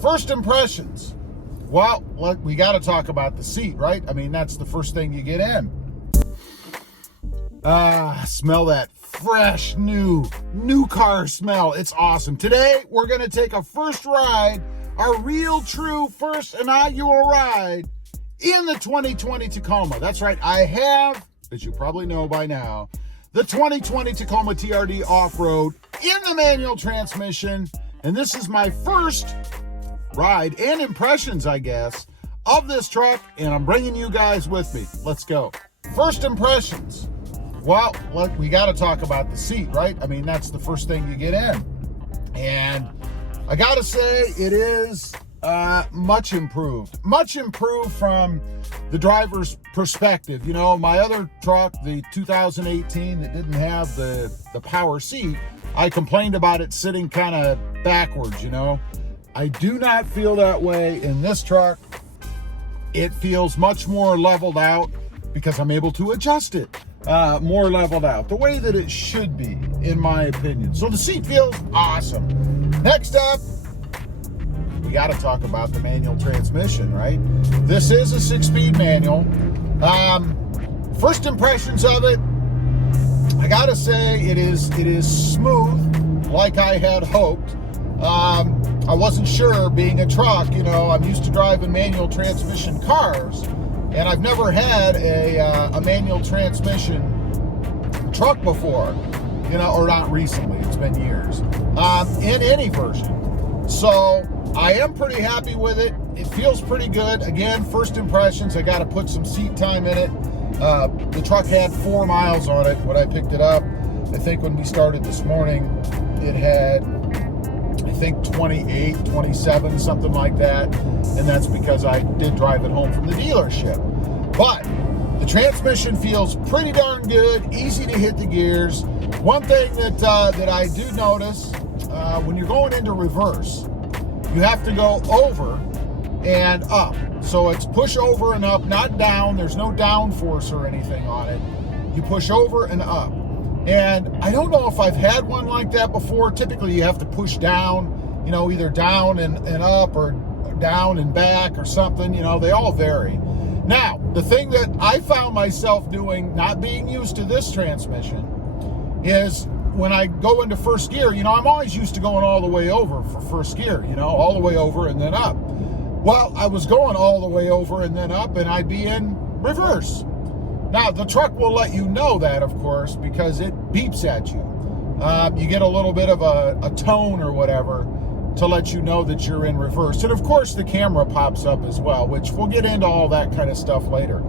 First impressions. Well, look, we got to talk about the seat, right? I mean, that's the first thing you get in. Smell that fresh, new car smell. It's awesome. Today, we're going to take a first ride, our real, true first inaugural ride in the 2020 Tacoma. That's right. I have, as you probably know by now, the 2020 Tacoma TRD Offroad in the manual transmission. And this is my first ride and impressions, I guess, of this truck. And I'm bringing you guys with me. Let's go. First impressions. Well, look, we got to talk about the seat, right? I mean, that's the first thing you get in. And I got to say, it is much improved from the driver's perspective. You know, my other truck, the 2018 that didn't have the power seat, I complained about it sitting kind of backwards, you know. I do not feel that way in this truck. It feels much more leveled out because I'm able to adjust it. More leveled out, the way that it should be, in my opinion. So the seat feels awesome. Next up, we got to talk about the manual transmission, right? This is a 6-speed manual. First impressions of it, I got to say it is smooth, like I had hoped. I wasn't sure, being a truck, you know, I'm used to driving manual transmission cars, and I've never had a manual transmission truck before, you know, or not recently, it's been years, in any version. So I am pretty happy with it. It feels pretty good. Again, first impressions, I got to put some seat time in it. The truck had 4 miles on it when I picked it up. I think when we started this morning, it had, I think 28, 27, something like that. And that's because I did drive it home from the dealership. But the transmission feels pretty darn good, easy to hit the gears. One thing that I do notice, when you're going into reverse, you have to go over and up. So it's push over and up, not down. There's no down force or anything on it. You push over and up. And I don't know if I've had one like that before. Typically you have to push down, you know, either down and up or down and back or something. You know, they all vary. Now, the thing that I found myself doing, not being used to this transmission, is when I go into first gear, you know, I'm always used to going all the way over for first gear, you know, all the way over and then up. Well, I was going all the way over and then up, and I'd be in reverse. Now, the truck will let you know that, of course, because it beeps at you. You get a little bit of a tone or whatever to let you know that you're in reverse. And, of course, the camera pops up as well, which we'll get into all that kind of stuff later.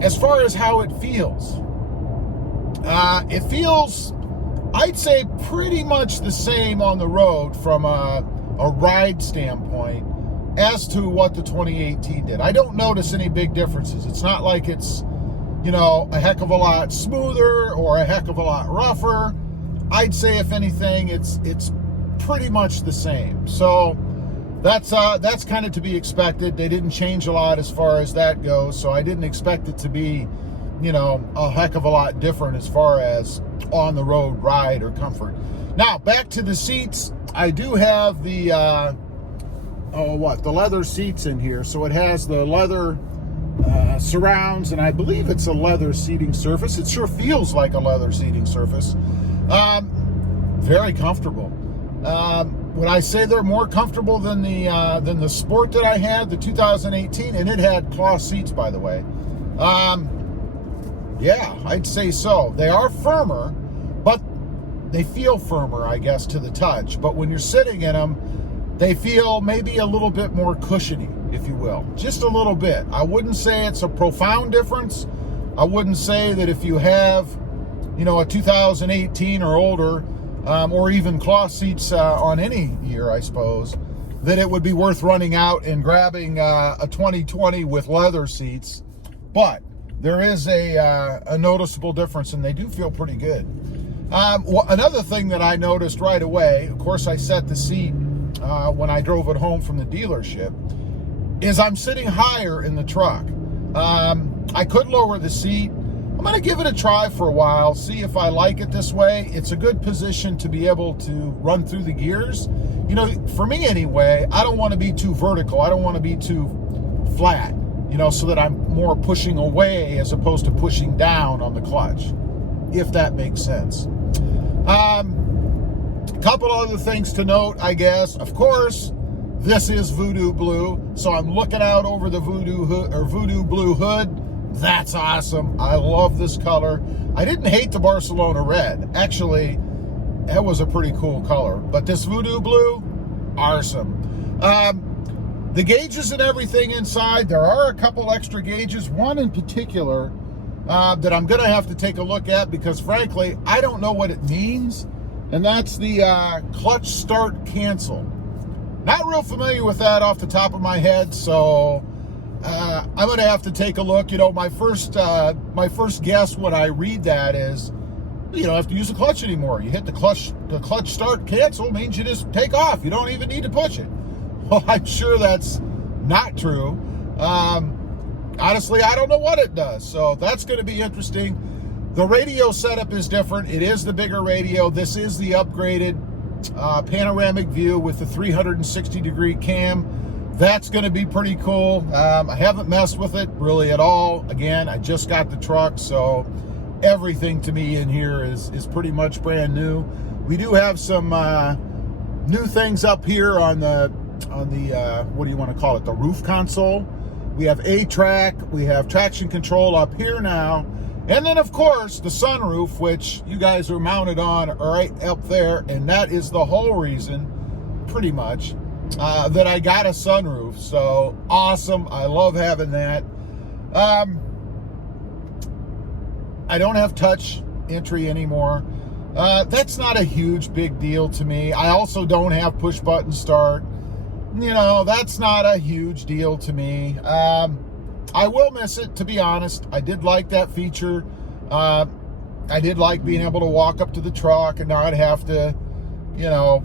As far as how it feels, I'd say, pretty much the same on the road from a ride standpoint as to what the 2018 did. I don't notice any big differences. It's not like it's, you know, a heck of a lot smoother or a heck of a lot rougher. I'd say, if anything, it's pretty much the same. So that's kind of to be expected. They didn't change a lot as far as that goes, so I didn't expect it to be, you know, a heck of a lot different as far as on the road ride or comfort. Now, back to the seats. I do have the the leather seats in here. So it has the leather surrounds, and I believe it's a leather seating surface. It sure feels like a leather seating surface. Very comfortable. Would I say they're more comfortable than the Sport that I had, the 2018? And it had cloth seats, by the way. Yeah, I'd say so. They are firmer, but they feel firmer, I guess, to the touch. But when you're sitting in them, they feel maybe a little bit more cushiony, if you will. Just a little bit. I wouldn't say it's a profound difference. I wouldn't say that if you have, you know, a 2018 or older, or even cloth seats on any year, I suppose, that it would be worth running out and grabbing a 2020 with leather seats. But there is a noticeable difference, and they do feel pretty good. Another thing that I noticed right away, of course I set the seat when I drove it home from the dealership, is I'm sitting higher in the truck. I could lower the seat. I'm going to give it a try for a while, see if I like it this way. It's a good position to be able to run through the gears. you know, for me anyway, I don't want to be too vertical. I don't want to be too flat, you know, so that I'm more pushing away as opposed to pushing down on the clutch, if that makes sense. A couple other things to note, I guess. Of course, this is Voodoo blue, so I'm looking out over the Voodoo hood, or Voodoo blue hood. That's awesome. I love this color. I didn't hate the Barcelona red. Actually, that was a pretty cool color. But this Voodoo blue, awesome. The gauges and everything inside, there are a couple extra gauges. One in particular that I'm going to have to take a look at because, frankly, I don't know what it means. And that's the clutch start cancel. Not real familiar with that off the top of my head, so I'm going to have to take a look. You know, my first guess when I read that is, you don't have to use the clutch anymore. You hit the clutch start cancel means you just take off. You don't even need to push it. Well, I'm sure that's not true. Honestly, I don't know what it does, so that's going to be interesting. The radio setup is different. It is the bigger radio. This is the upgraded panoramic view with the 360-degree cam. That's going to be pretty cool. I haven't messed with it really at all. Again, I just got the truck, so everything to me in here is pretty much brand new. We do have some new things up here on the what do you want to call it, the roof console. We have A-track, we have traction control up here now, and then of course the sunroof, which you guys are mounted on right up there, and that is the whole reason pretty much that I got a sunroof. So awesome. I love having that. I don't have touch entry anymore. That's not a huge big deal to me. I also don't have push button start. You know, that's not a huge deal to me. I will miss it, to be honest. I did like that feature. I did like being able to walk up to the truck and not have to, you know,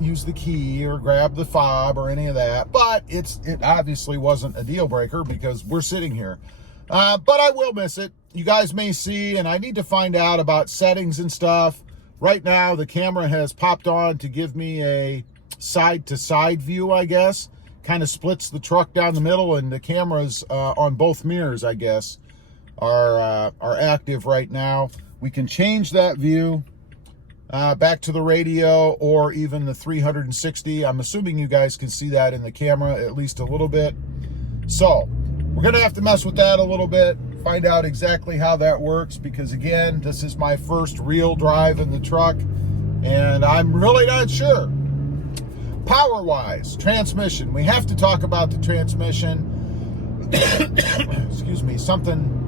use the key or grab the fob or any of that. But it obviously wasn't a deal breaker because we're sitting here. But I will miss it. You guys may see, and I need to find out about settings and stuff. Right now, the camera has popped on to give me a side-to-side view, I guess. Kind of splits the truck down the middle, and the cameras on both mirrors, I guess, are active right now. We can change that view back to the radio or even the 360. I'm assuming you guys can see that in the camera at least a little bit. So we're going to have to mess with that a little bit, find out exactly how that works, because again, this is my first real drive in the truck, and I'm really not sure. Power-wise, transmission. We have to talk about the transmission. Excuse me, something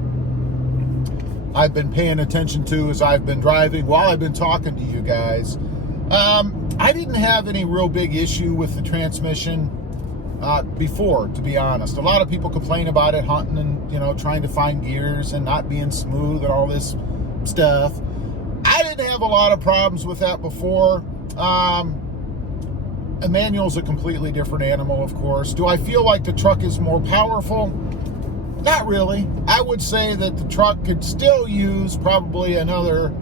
I've been paying attention to as I've been driving while I've been talking to you guys. I didn't have any real big issue with the transmission before, to be honest. A lot of people complain about it hunting and, you know, trying to find gears and not being smooth and all this stuff. I didn't have a lot of problems with that before. A manual's a completely different animal, of course. Do I feel like the truck is more powerful? Not really. I would say that the truck could still use probably another,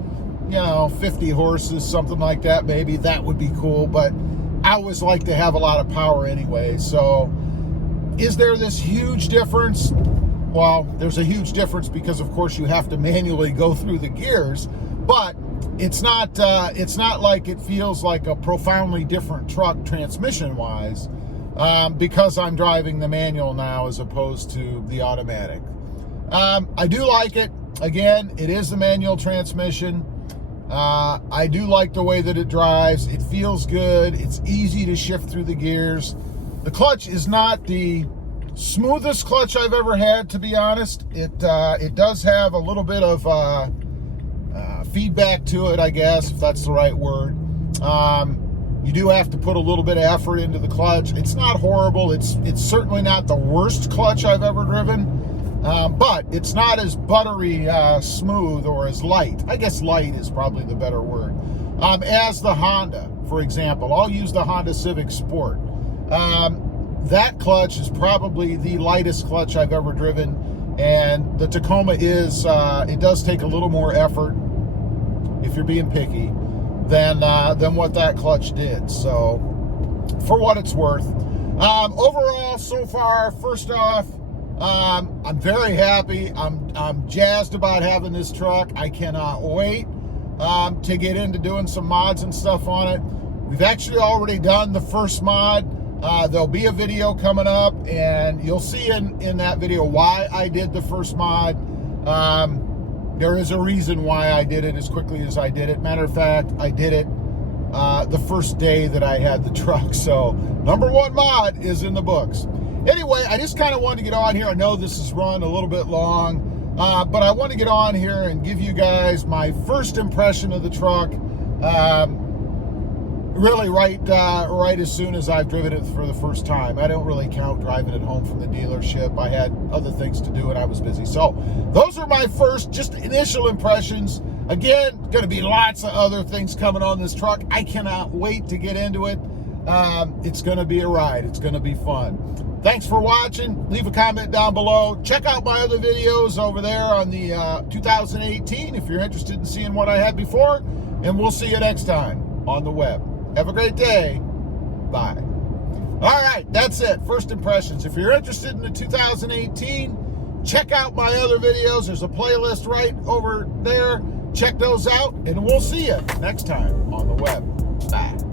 you know, 50 horses, something like that, maybe. That would be cool, but I always like to have a lot of power anyway. So is there this huge difference? Well, there's a huge difference because, of course, you have to manually go through the gears, but it's not like it feels like a profoundly different truck transmission-wise because I'm driving the manual now as opposed to the automatic. I do like it. Again, it is the manual transmission. I do like the way that it drives. It feels good. It's easy to shift through the gears. The clutch is not the smoothest clutch I've ever had, to be honest. It does have a little bit of feedback to it, I guess, if that's the right word. You do have to put a little bit of effort into the clutch. It's not horrible. It's certainly not the worst clutch I've ever driven, but it's not as buttery smooth or as light. I guess light is probably the better word. As the Honda, for example. I'll use the Honda Civic Sport. That clutch is probably the lightest clutch I've ever driven, and the Tacoma is, it does take a little more effort, if you're being picky, than what that clutch did. So for what it's worth. Overall, so far, first off, I'm very happy. I'm jazzed about having this truck. I cannot wait to get into doing some mods and stuff on it. We've actually already done the first mod. There'll be a video coming up, and you'll see in that video why I did the first mod. There is a reason why I did it as quickly as I did it. Matter of fact, I did it the first day that I had the truck. So #1 mod is in the books. Anyway, I just kind of wanted to get on here. I know this has run a little bit long, but I want to get on here and give you guys my first impression of the truck. Really right as soon as I've driven it for the first time. I don't really count driving it home from the dealership. I had other things to do and I was busy. So those are my first just initial impressions. Again, going to be lots of other things coming on this truck. I cannot wait to get into it. It's going to be a ride. It's going to be fun. Thanks for watching. Leave a comment down below. Check out my other videos over there on the 2018 if you're interested in seeing what I had before. And we'll see you next time on the web. Have a great day. Bye. All right, that's it. First impressions. If you're interested in the 2018, check out my other videos. There's a playlist right over there. Check those out, and we'll see you next time on the web. Bye.